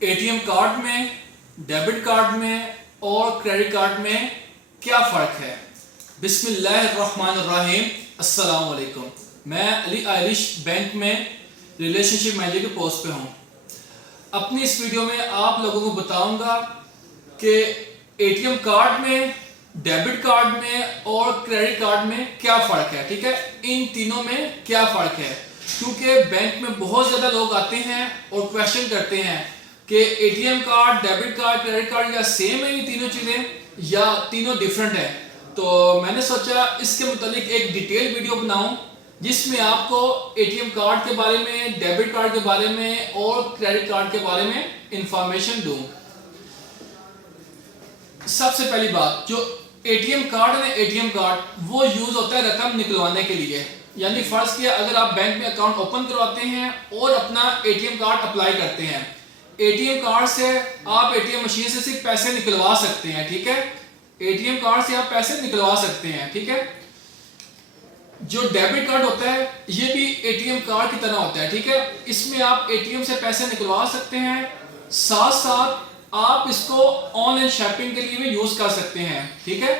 ATM card में, debit card में और क्रेडिट कार्ड में क्या फ़र्क है। बिस्मिल्लाहिर्रहमानिर्रहीम, अस्सलाम वालेकुम। मैं अली आयरिश बैंक में रिलेशनशिप मैनेजर के पोस्ट पे हूँ। अपनी इस वीडियो में आप लोगों को बताऊंगा कि एटीएम कार्ड में, डेबिट कार्ड में और क्रेडिट कार्ड में क्या फ़र्क है। ठीक है, इन तीनों में क्या फ़र्क है, क्योंकि बैंक में बहुत ज़्यादा लोग आते हैं और क्वेश्चन करते हैं कि ATM card, debit card, credit card या सेम है ये तीनों चीज़ें या तीनों डिफरेंट है। तो मैंने सोचा इसके मुतालिक एक डिटेल वीडियो बनाऊं जिसमें आपको एटीएम कार्ड के बारे में, डेबिट कार्ड के बारे में और क्रेडिट कार्ड के बारे में इंफॉर्मेशन दूं। सबसे पहली बात, जो एटीएम कार्ड है, एटीएम कार्ड वो यूज होता है रकम निकलवाने के लिए। यानी फर्ज किया अगर आप बैंक में अकाउंट ओपन करवाते हैं और अपना एटीएम कार्ड अप्लाई करते हैं, एटीएम कार्ड से आप एटीएम मशीन से सिर्फ पैसे निकलवा सकते हैं। ठीक है, एटीएम कार्ड से आप पैसे निकलवा सकते हैं। ठीक है, जो डेबिट कार्ड होता है ये भी एटीएम कार्ड की तरह होता है। ठीक है, इसमें आप एटीएम से पैसे निकलवा सकते हैं, साथ साथ आप इसको ऑनलाइन शॉपिंग के लिए भी यूज कर सकते हैं। ठीक है,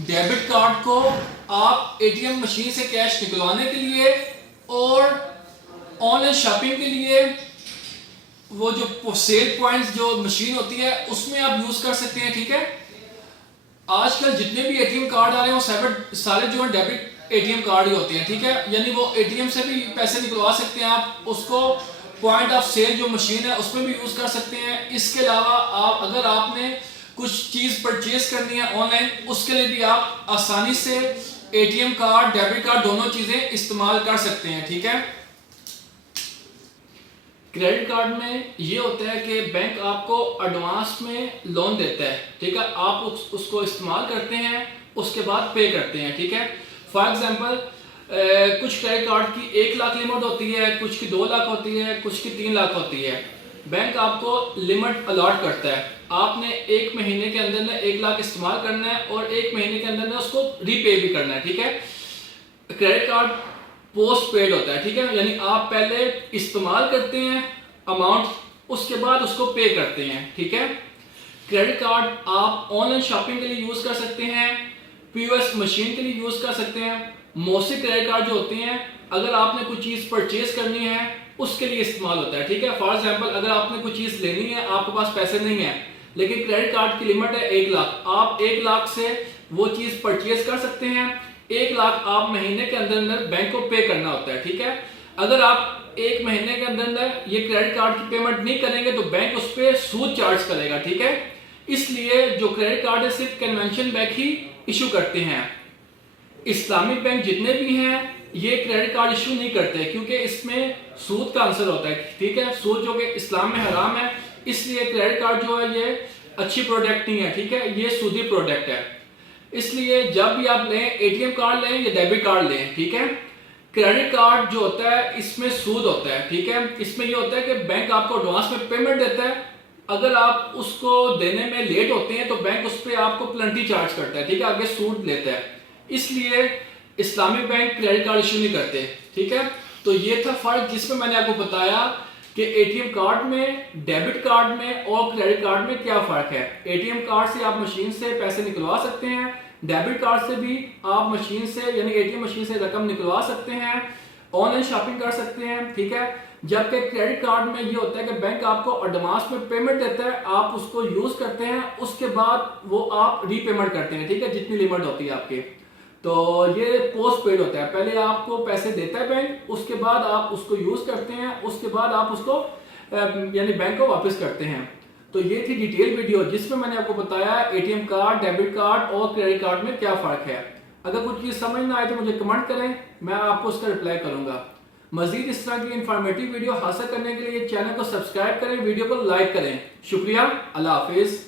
डेबिट कार्ड को आप एटीएम मशीन से कैश निकलवाने के लिए और ऑनलाइन शॉपिंग के लिए वो जो सेल पॉइंट्स जो मशीन होती है उसमें आप यूज कर सकते हैं। ठीक है, आजकल जितने भी एटीएम कार्ड आ रहे हैं वो सारे जो है डेबिट एटीएम कार्ड ही होते हैं। ठीक है, यानी वो एटीएम से भी पैसे निकलवा सकते हैं, आप उसको पॉइंट ऑफ सेल जो मशीन है उसमें भी यूज कर सकते हैं। इसके अलावा आप अगर आपने कुछ चीज परचेज करनी है ऑनलाइन, उसके लिए भी आप आसानी से एटीएम कार्ड, डेबिट कार्ड दोनों चीजें इस्तेमाल कर सकते हैं। ठीक है, क्रेडिट कार्ड में ये होता है कि बैंक आपको एडवांस में लोन देता है। ठीक है, आप उसको इस्तेमाल करते हैं, उसके बाद पे करते हैं। ठीक है, फॉर एग्जांपल कुछ क्रेडिट कार्ड की 1 लाख लिमिट होती है, कुछ की 2 लाख होती है, कुछ की 3 लाख होती है। बैंक आपको लिमिट अलॉट करता है, आपने 1 महीने के अंदर 1 लाख इस्तेमाल करना है और 1 महीने के अंदर उसको रीपे भी करना है। ठीक है, क्रेडिट कार्ड पोस्ट पेड होता है। ठीक है, यानी आप पहले इस्तेमाल करते हैं अमाउंट, उसके बाद उसको पे करते हैं। ठीक है, क्रेडिट कार्ड आप ऑनलाइन शॉपिंग के लिए यूज कर सकते हैं, पीओएस मशीन के लिए यूज कर सकते हैं। मोस्टली क्रेडिट कार्ड जो होते हैं अगर आपने कोई चीज परचेज करनी है उसके लिए इस्तेमाल होता है। ठीक है, फॉर एग्जांपल अगर आपने कोई चीज लेनी है, आपके पास पैसे नहीं है लेकिन क्रेडिट कार्ड की लिमिट है 1 लाख, आप 1 लाख से वो चीज परचेज कर सकते हैं। 1 लाख आप महीने के अंदर अंदर बैंक को पे करना होता है। ठीक है, अगर आप 1 महीने के अंदर अंदर ये क्रेडिट कार्ड की पेमेंट नहीं करेंगे तो बैंक उस पर सूद चार्ज करेगा। ठीक है, इसलिए जो क्रेडिट कार्ड है सिर्फ कन्वेंशन बैंक ही इशू करते हैं। इस्लामिक बैंक जितने भी हैं ये क्रेडिट कार्ड इशू नहीं करते क्योंकि इसमें सूद का आंसर होता है। ठीक है, सूद जो कि इस्लाम में हराम है, इसलिए क्रेडिट कार्ड जो है ये अच्छी प्रोडक्ट नहीं है। ठीक है, ये सूदी प्रोडक्ट है। इसलिए जब भी आप लें, एटीएम कार्ड लें या डेबिट कार्ड लें, ठीक है, क्रेडिट कार्ड जो होता है इसमें सूद होता है। ठीक है, इसमें ये होता है कि बैंक आपको एडवांस में पेमेंट देता है, अगर आप उसको देने में लेट होते हैं तो बैंक उस पर आपको पेनल्टी चार्ज करता है। ठीक है, आगे सूद लेता है, इसलिए Islamic bank credit card issue नहीं करते। ठीक है, तो ये था फर्क जिसमें मैंने आपको बताया कि एटीएम कार्ड में, डेबिट कार्ड में और क्रेडिट कार्ड में क्या फर्क है। एटीएम कार्ड से आप मशीन से पैसे निकलवा सकते हैं, डेबिट कार्ड से भी आप मशीन से यानी एटीएम मशीन से रकम निकलवा सकते हैं, ऑनलाइन शॉपिंग कर सकते हैं। ठीक है, जबकि क्रेडिट कार्ड में ये होता है कि बैंक आपको एडवांस में पेमेंट देता है, आप उसको यूज करते हैं, उसके बाद वो आप रीपेमेंट करते हैं। ठीक है, जितनी लिमिट होती है आपकी। तो ये पोस्ट पेड होता है, पहले आपको पैसे देता है बैंक, उसके बाद आप उसको यूज करते हैं, उसके बाद आप उसको यानी बैंक को वापस करते हैं। तो ये थी डिटेल वीडियो जिसमें मैंने आपको बताया एटीएम कार्ड, डेबिट कार्ड और क्रेडिट कार्ड में क्या फर्क है। अगर कुछ चीज समझ ना आए तो मुझे कमेंट करें, मैं आपको उसका रिप्लाई करूंगा। मजीद इस तरह की इंफॉर्मेटिव वीडियो हासिल करने के लिए चैनल को सब्सक्राइब करें, वीडियो को लाइक करें। शुक्रिया, अल्लाह हाफिज।